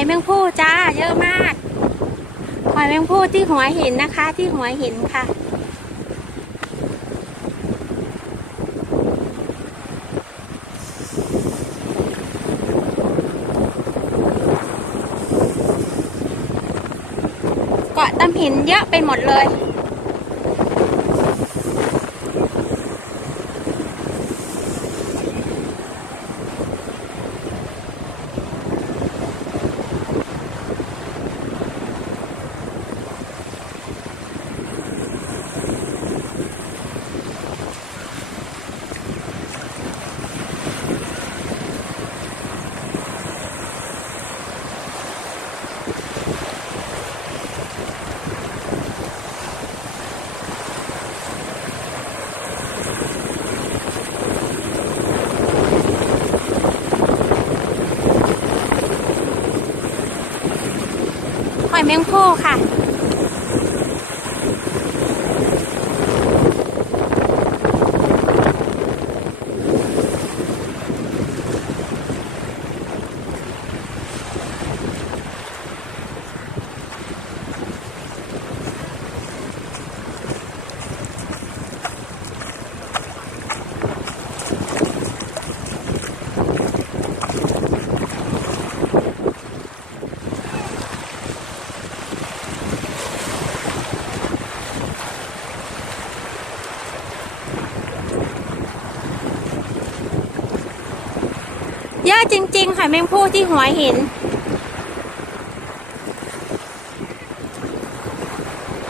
อยแมงผู้จ้าเยอะมาก หอยแมงผู้ที่หัวหินนะคะ ที่หัวหินค่ะ เกาะตำหินเยอะไปหมดเลย อยแมงผู้ค่ะ เยอะจริง ๆ ค่ะแมงผู้ที่หัวหิน